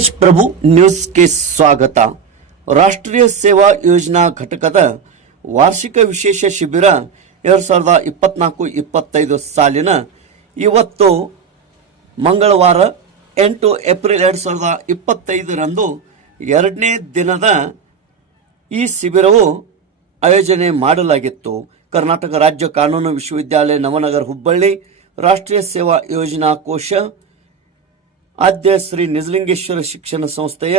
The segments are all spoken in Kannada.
ತೇಜ್ ಪ್ರಭು ನ್ಯೂಸ್ಗೆ ಸ್ವಾಗತ. ರಾಷ್ಟ್ರೀಯ ಸೇವಾ ಯೋಜನಾ ಘಟಕದ ವಾರ್ಷಿಕ ವಿಶೇಷ ಶಿಬಿರ ಎರಡು ಸಾವಿರದ ಇಪ್ಪತ್ನಾಲ್ಕು ಇಪ್ಪತ್ತೈದು ಸಾಲಿನ ಇವತ್ತು ಮಂಗಳವಾರ ಎಂಟು ಏಪ್ರಿಲ್ ಎರಡು ಸಾವಿರದ ಇಪ್ಪತ್ತೈದರಂದು ಎರಡನೇ ದಿನದ ಈ ಶಿಬಿರವು ಆಯೋಜನೆ ಮಾಡಲಾಗಿತ್ತು. ಕರ್ನಾಟಕ ರಾಜ್ಯ ಕಾನೂನು ವಿಶ್ವವಿದ್ಯಾಲಯ ನವನಗರ ಹುಬ್ಬಳ್ಳಿ ರಾಷ್ಟ್ರೀಯ ಸೇವಾ ಯೋಜನಾ ಕೋಶ ಆದ್ಯ ಶ್ರೀ ನಿಜಲಿಂಗೇಶ್ವರ ಶಿಕ್ಷಣ ಸಂಸ್ಥೆಯ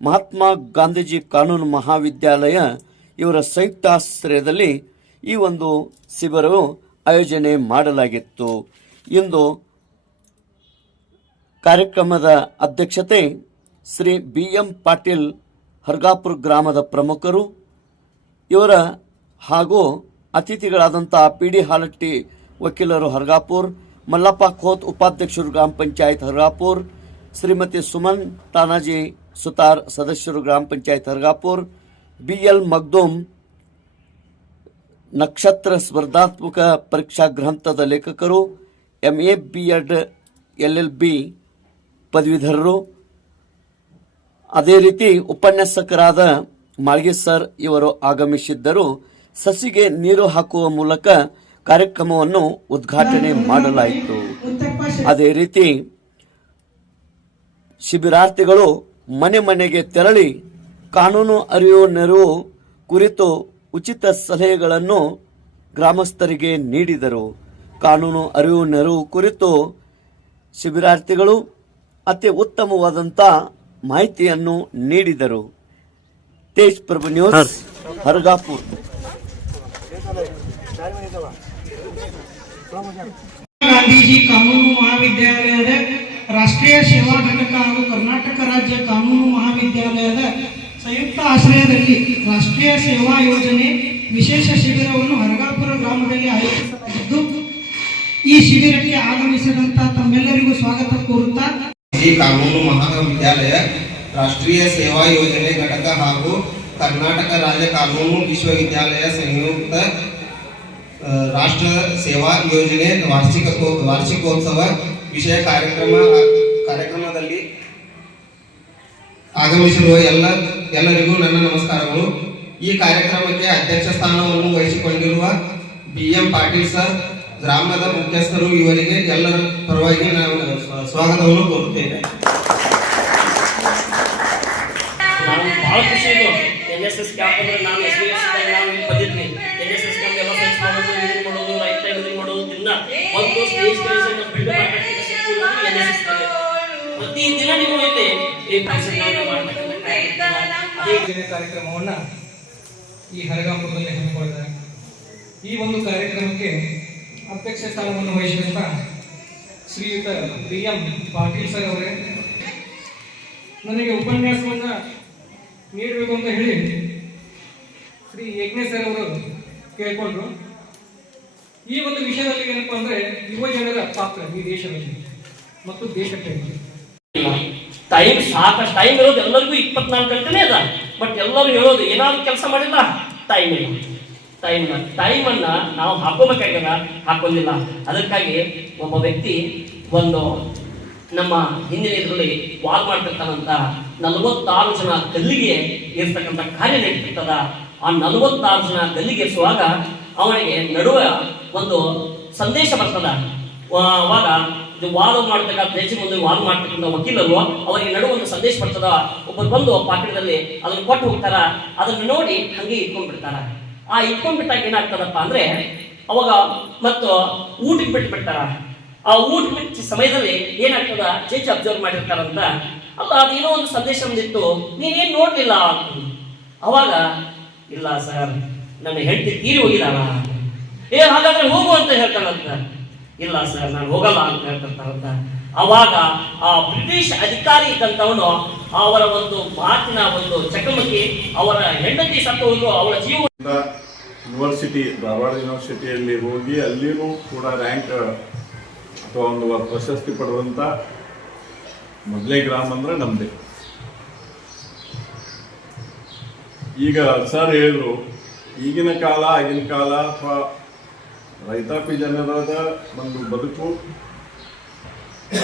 ಮಹಾತ್ಮ ಗಾಂಧೀಜಿ ಕಾನೂನು ಮಹಾವಿದ್ಯಾಲಯ ಇವರ ಸಂಯುಕ್ತಾಶ್ರಯದಲ್ಲಿ ಈ ಒಂದು ಶಿಬಿರವು ಆಯೋಜನೆ ಮಾಡಲಾಗಿತ್ತು. ಇಂದು ಕಾರ್ಯಕ್ರಮದ ಅಧ್ಯಕ್ಷತೆ ಶ್ರೀ ಬಿ ಎಂ ಪಾಟೀಲ್ ಹರ್ಗಾಪುರ ಗ್ರಾಮದ ಪ್ರಮುಖರು, ಇವರ ಹಾಗೂ ಅತಿಥಿಗಳಾದಂಥ ಪಿ ಡಿ ಹಾಲಟ್ಟಿ ವಕೀಲರು ಹರ್ಗಾಪುರ್ ಮಲ್ಲಪ್ಪ ಖೋತ್ ಉಪಾಧ್ಯಕ್ಷರು ಗ್ರಾಮ ಪಂಚಾಯತ್ ಹರ್ಗಾಪುರ್, ಶ್ರೀಮತಿ ಸುಮನ್ ತಾನಾಜಿ ಸುತಾರ್ ಸದಸ್ಯರು ಗ್ರಾಮ ಪಂಚಾಯತ್ ಹರ್ಗಾಪುರ್ ಬಿ ಎಲ್ ಮಗ್ದೂಮ್ ನಕ್ಷತ್ರ ಸ್ಪರ್ಧಾತ್ಮಕ ಪರೀಕ್ಷಾ ಗ್ರಂಥದ ಲೇಖಕರು M A B Ed L L B ಪದವೀಧರರು. ಅದೇ ರೀತಿ ಉಪನ್ಯಾಸಕರಾದ ಮಾಳ್ಗೆ ಸರ್ ಇವರು ಆಗಮಿಸಿದ್ದರು. ಸಸಿಗೆ ನೀರು ಹಾಕುವ ಮೂಲಕ ಕಾರ್ಯಕ್ರಮವನ್ನು ಉದ್ಘಾಟನೆ ಮಾಡಲಾಯಿತು. ಅದೇ ರೀತಿ ಶಿಬಿರಾರ್ಥಿಗಳು ಮನೆ ಮನೆಗೆ ತೆರಳಿ ಕಾನೂನು ಅರಿವು ನೆರವು ಕುರಿತು ಉಚಿತ ಸಲಹೆಗಳನ್ನು ಗ್ರಾಮಸ್ಥರಿಗೆ ನೀಡಿದರು. ಕಾನೂನು ಅರಿವು ನೆರವು ಕುರಿತು ಶಿಬಿರಾರ್ಥಿಗಳು ಅತಿ ಉತ್ತಮವಾದಂಥ ಮಾಹಿತಿಯನ್ನು ನೀಡಿದರು. ತೇಜ್ ಪ್ರಭು ನ್ಯೂಸ್ ಹರ್ಗಾಪುರ್. ಗಾಂಧೀಜಿ ಕಾನೂನು ಮಹಾವಿದ್ಯಾಲಯದ ರಾಷ್ಟ್ರೀಯ ಸೇವಾ ಘಟಕ ಹಾಗೂ ಕರ್ನಾಟಕ ರಾಜ್ಯ ಕಾನೂನು ಮಹಾವಿದ್ಯಾಲಯದ ಸಂಯುಕ್ತ ಆಶ್ರಯದಲ್ಲಿ ರಾಷ್ಟ್ರೀಯ ಸೇವಾ ಯೋಜನೆ ವಿಶೇಷ ಶಿಬಿರವನ್ನು ಹರಗಾಪುರ ಗ್ರಾಮದಲ್ಲಿ ಆಯೋಜಿಸಲಾಗಿದ್ದು, ಈ ಶಿಬಿರಕ್ಕೆ ಆಗಮಿಸಿದಂತ ತಮ್ಮೆಲ್ಲರಿಗೂ ಸ್ವಾಗತ ಕೋರುತ್ತಾ ಕಾನೂನು ಮಹಾವಿದ್ಯಾಲಯ ರಾಷ್ಟ್ರೀಯ ಸೇವಾ ಯೋಜನೆ ಘಟಕ ಹಾಗೂ ಕರ್ನಾಟಕ ರಾಜ್ಯ ಕಾನೂನು ವಿಶ್ವವಿದ್ಯಾಲಯ ಸಂಯುಕ್ತ ರಾಷ್ಟ್ರ ಸೇವಾ ಯೋಜನೆ ವಾರ್ಷಿಕ ವಾರ್ಷಿಕೋತ್ಸವ ವಿಷಯ ಕಾರ್ಯಕ್ರಮ, ಕಾರ್ಯಕ್ರಮದಲ್ಲಿ ಆಗಮಿಸಿರುವ ಎಲ್ಲ, ಎಲ್ಲರಿಗೂ ನನ್ನ ನಮಸ್ಕಾರಗಳು. ಈ ಕಾರ್ಯಕ್ರಮಕ್ಕೆ ಅಧ್ಯಕ್ಷ ಸ್ಥಾನವನ್ನು ವಹಿಸಿಕೊಂಡಿರುವ ಬಿ ಎಂ ಪಾಟೀಲ್ ಸರ್, ಗ್ರಾಮದ ಮುಖ್ಯಸ್ಥರು ಇವರಿಗೆ ಎಲ್ಲರ ಪರವಾಗಿ ನಾನು ಸ್ವಾಗತವನ್ನು ಕೋರುತ್ತೇನೆ ನಾನು ಭಾಳ ಖುಷಿ ಇದು ಎನ್ ಎಸ್ ಎಸ್ ಕ್ಯಾಂಪ್ ಅಂದ್ರೆ ನಾನು ಎಸ್ ನಾನು ಇಲ್ಲಿ ಎನ್ ಎಸ್ ಎಸ್ ಎಲ್ಲ ಮಾಡೋದು, ಇದನ್ನ ಮಾಡೋದು ರೈಟ್ ಇದನ್ನ ಮಾಡೋದು ದಿನ ಒಂದು ಸ್ಟೇಜ್ ಪ್ರತಿ ದಿನ ನೀವು ಇಲ್ಲಿ ಈ ಅದೇ ಯೋಜನೆ ಕಾರ್ಯಕ್ರಮವನ್ನು ಈ ಹರಗಾಪುರದಲ್ಲಿ ಹಮ್ಮಿಕೊಂಡಿದ್ದಾರೆ ಈ ಒಂದು ಕಾರ್ಯಕ್ರಮಕ್ಕೆ ಅಧ್ಯಕ್ಷ ಸ್ಥಾನವನ್ನು ವಹಿಸಿದಂತ ಶ್ರೀಯುತ ಬಿ ಎಂ ಪಾಟೀಲ್ ಸರ್ ಅವರೇ, ನನಗೆ ಉಪನ್ಯಾಸವನ್ನ ನೀಡಬೇಕು ಅಂತ ಹೇಳಿ ಕೇಳ್ಕೊಂಡ್ರು ಈ ಒಂದು ವಿಷಯದಲ್ಲಿ ಏನಪ್ಪ ಅಂದ್ರೆ ಯುವ ಜನರ ಪಾತ್ರ ಈ ದೇಶದಲ್ಲಿ ಮತ್ತು ದೇಶಕ್ಕೆ ಟೈಮ್ ಸಾಕಷ್ಟು ಟೈಮ್ ಇರೋದು ಎಲ್ಲರಿಗೂ ಇಪ್ಪತ್ನಾಲ್ಕು ಗಂಟೆನೇ ಅದ. ಬಟ್ ಎಲ್ಲರೂ ಹೇಳೋದು ಏನಾದ್ರು ಕೆಲಸ ಮಾಡಿಲ್ಲ? ಟೈಮ್ ಇಲ್ಲ. ಟೈಮ್ ಟೈಮ್ ಅನ್ನ ನಾವು ಹಾಕೋಬೇಕಾಗ್ಯದ? ಹಾಕೊಂಡಿಲ್ಲ ಅದಕ್ಕಾಗಿ ಒಬ್ಬ ವ್ಯಕ್ತಿ ಒಂದು ನಮ್ಮ ಹಿಂದಿನ ಇದರಲ್ಲಿ ವಾಲ್ ಮಾಡ್ತಿರ್ತಾನಂತ ನಲವತ್ತಾರು ಜನ ಕಲ್ಲಿಗೆ ಇರ್ತಕ್ಕಂಥ ಕಾರ್ಯ ನಡೀತಿರ್ತದ. ಆ ನಲವತ್ತಾರು ಜನ ಗಲ್ಲಿಗೆ ಇರಿಸುವಾಗ ಅವನಿಗೆ ನಡುವೆ ಒಂದು ಸಂದೇಶ ಬರ್ತದ. ಅವಾಗ ಇದು ವಾದ ಮಾಡ್ತಕ್ಕಂಥ ದೇಶ ಮುಂದೆ ವಾದ ಮಾಡ್ತಕ್ಕಂಥ ವಕೀಲರು ಅವರಿಗೆ ನಡುವ ಒಂದು ಸಂದೇಶ ಬರ್ತದ. ಒಬ್ಬರು ಬಂದು ಪಾಕೆಟ್ದಲ್ಲಿ ಅದನ್ನು ಕೊಟ್ಟು ಹೋಗ್ತಾರ. ಅದನ್ನು ನೋಡಿ ಹಂಗೆ ಇಟ್ಕೊಂಡ್ಬಿಡ್ತಾರ. ಆ ಇಟ್ಕೊಂಡ್ಬಿಟ್ಟಾಗ ಏನಾಗ್ತದಪ್ಪ ಅಂದ್ರೆ, ಅವಾಗ ಮತ್ತು ಊಟಕ್ಕೆ ಬಿಟ್ಟು ಬಿಡ್ತಾರ ಆ ಊಟ ಬಿಟ್ಟ ಸಮಯದಲ್ಲಿ ಏನಾಗ್ತದ? ಜೇಜ್ ಅಬ್ಸರ್ವ್ ಮಾಡಿರ್ತಾರಂತ ಅಲ್ಲ ಅದೇನೋ ಒಂದು ಸಂದೇಶ ಬಂದಿತ್ತು. ನೀನೇನ್ ನೋಡ್ಲಿಲ್ಲ? ಅವಾಗ ಇಲ್ಲ ಸರ್, ನನ್ನ ಹೆಂಡತಿ ತೀರಿ ಹೋಗಿದಾರ ಏ, ಹಾಗಾದ್ರೆ ಹೋಗು ಅಂತ ಹೇಳ್ತಾರಂತ ಇಲ್ಲ ಸರ್, ನಾನು ಹೋಗಲ್ಲ ಅಂತ ಹೇಳ್ತಿರ್ತಾರಂತ ಅವಾಗ ಆ ಬ್ರಿಟಿಷ್ ಅಧಿಕಾರಿ ಇದ್ದಂಥವನು ಅವರ ಒಂದು ಮಾತಿನ ಒಂದು ಚಕಮಕಿ ಅವರ ಹೆಂಡತಿ ಸತ್ತು ಹೋದ್ರು ಅವಳ ಜೀವ ಯೂನಿವರ್ಸಿಟಿ, ಧಾರವಾಡ ಯೂನಿವರ್ಸಿಟಿಯಲ್ಲಿ ಹೋಗಿ ಅಲ್ಲಿಗೂ ಕೂಡ ರ್ಯಾಂಕ್, ಅಥವಾ ಒಂದು ಪ್ರಶಸ್ತಿ ಪಡೆದಂಥ ಮೊದಲೇ ಗ್ರಾಮ ಅಂದರೆ ನಮ್ಮದೇ ಈಗ ಸರ್ ಹೇಳಿದ್ರು, ಈಗಿನ ಕಾಲ, ಆಗಿನ ಕಾಲ, ಅಥವಾ ರೈತಾಪಿ ಜನರಾದ ಒಂದು ಬದುಕು,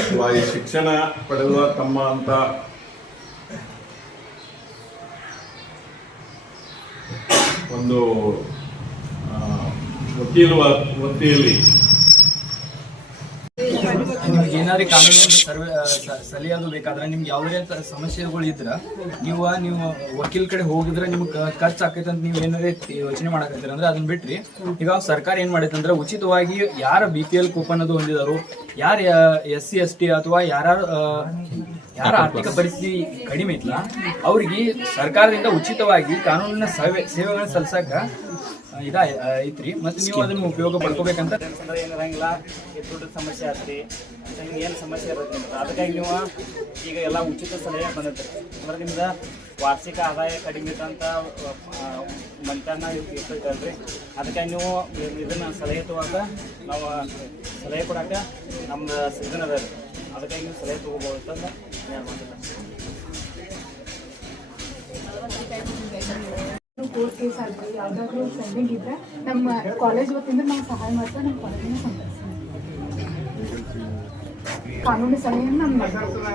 ಅಥವಾ ಈ ಶಿಕ್ಷಣ ಪಡೆದ ತಮ್ಮ ಅಂತ ಒಂದು ವಕೀಲ ವೃತ್ತಿಯಲ್ಲಿ ಏನಾದ್ರು ಕಾನೂನಿನ ಸರ್ವೆ ಸಲಹೆ ಬೇಕಾದ್ರೆ ನಿಮ್ಗೆ ಯಾವುದೇ ಸಮಸ್ಯೆಗಳು ಇದ್ರ ನೀವು ನೀವು ವಕೀಲ್ ಕಡೆ ಹೋಗಿದ್ರೆ ನಿಮ್ಗೆ ಖರ್ಚು ಆಕೈತೆ ಅಂತ ನೀವು ಏನಾರೇ ಯೋಚನೆ ಮಾಡಕತ್ತೀರ ಅಂದ್ರೆ ಅದನ್ನ ಬಿಟ್ರಿ. ಈಗ ಸರ್ಕಾರ ಏನ್ ಮಾಡೈತೆ ಅಂದ್ರೆ ಉಚಿತವಾಗಿ ಯಾರ ಬಿ ಪಿ ಎಲ್ ಕೂಪನ್ ಅದು ಹೊಂದಿದಾರು, ಯಾರು ಎಸ್ ಸಿ ಎಸ್ ಟಿ ಅಥವಾ ಯಾರ ಯಾರ ಆರ್ಥಿಕ ಪರಿಸ್ಥಿತಿ ಕಡಿಮೆ ಇಲ್ಲ ಅವ್ರಿಗೆ ಸರ್ಕಾರದಿಂದ ಉಚಿತವಾಗಿ ಕಾನೂನಿನ ಸೇವೆ ಸೇವೆಗಳನ್ನ ಸಲ್ಸಕ ಇದ ಐತ್ರಿ. ಮತ್ತೆ ನೀವು ಅದನ್ನ ಉಪಯೋಗ ಪಡ್ಕೋಬೇಕಂತ? ಅಂದ್ರೆ ಏನಿರಂಗಿಲ್ಲ ದುಡ್ಡು ಸಮಸ್ಯೆ ಆತ್ರಿ. ನಿಮ್ಗೆ ಏನು ಸಮಸ್ಯೆ ಇರುತ್ತೆ ಅದಕ್ಕಾಗಿ ನೀವು ಈಗ ಎಲ್ಲ ಉಚಿತ ಸಲಹೆ ಬಂದೈತೆ ಅಂದ್ರೆ ನಿಮ್ದು ವಾರ್ಷಿಕ ಆದಾಯ ಕಡಿಮೆ ಇದ್ದಂಥ ಮಂತ್ಯಾನ ಇರ್ತೈತಲ್ರಿ ಅದಕ್ಕಾಗಿ ನೀವು ಇದನ್ನ ಸಲಹೆ ತಗೋಕ ನಾವು ಸಲಹೆ ಕೊಡಾಕ ನಮ್ದು ಸೀಸನ್ ಅದ ರೀ ಅದಕ್ಕಾಗಿ ನೀವು ಸಲಹೆ ತಗೋಬೋದು ಅಂತಂದು ಕೇಸ್ ಇದ್ದರೆ ನಮ್ಮ ಕಾಲೇಜ್ ವತಿಯಿಂದ ನಾವು ಸಹಾಯ ಮಾಡ್ತಾ ನಮ್ಮ ಕಾಲೇಜಿನ ಕಾನೂನು ಸಲಹೆಯನ್ನು